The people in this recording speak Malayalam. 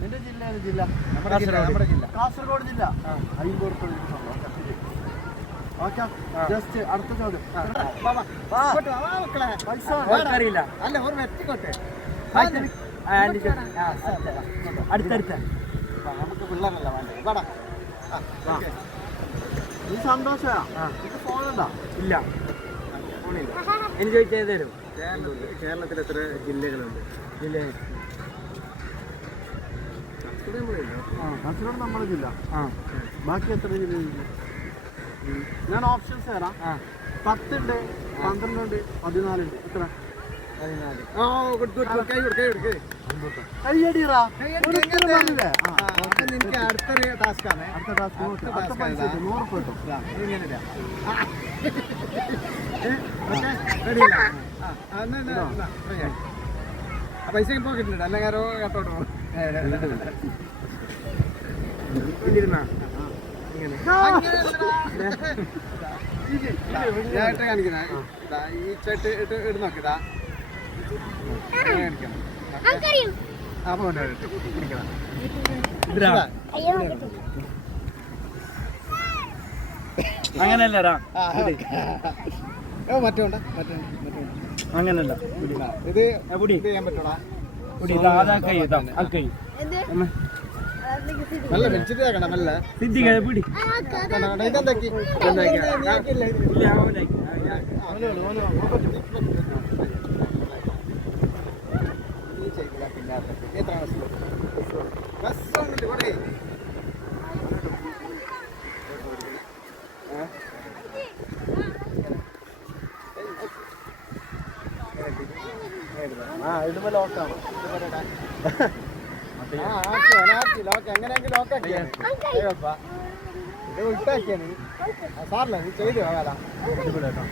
നിന്റെ ജില്ല ഏത് ജില്ല? കാസർഗോഡ് ജില്ല. 50 ഉറുപ്പിക. ഓക്കെ, ജസ്റ്റ് അടുത്ത ചോദ്യം. അറിയില്ല. അടുത്തടുത്ത നമുക്ക് പിള്ളേരല്ല വേണ്ടത്. നീ സന്തോഷാ? ഫോണുണ്ടോ? ഇല്ല, എനിക്ക് ചോദിച്ചാൽ തരും. കേരളത്തിൽ എത്ര ജില്ലകളുണ്ട്? കാസർഗോഡ് നമ്മുടെ ജില്ല. ബാക്കി എത്ര ജില്ലയുണ്ട്? ഞാൻ ഓപ്ഷൻസ് തരാം. 10 ഉണ്ട്, 12 ഉണ്ട്, 14 ഉണ്ട്. എത്ര? 14. അടുത്തൊരു ടാസ്കാണ്. അടുത്ത ടാസ്ക് 100 കിട്ടും. പൈസ പോക്കിട്ടുണ്ട്. അല്ല കാരോ കേട്ടോട്ടോ കാണിക്കുന്ന ഈ ചേട്ട് ഇട്ട് നോക്കിതാ അങ്ങനല്ലടാ. മറ്റോണ്ട അങ്ങനല്ല. ഇത് ചെയ്യാൻ പറ്റൂടാ. നല്ല വെച്ചിട്ട് കേൾക്കണം. നല്ല പിടി ഇതെന്താക്കി ഇടുമ്പോ ലോക്കാണ്. എങ്ങനെയെങ്കിലും ലോക്കാക്കിയ ഇത് വിട്ടാക്കിയ നീ സാറില്ല നീ ചെയ്തു വേല എനിക്ക് നോക്കാം.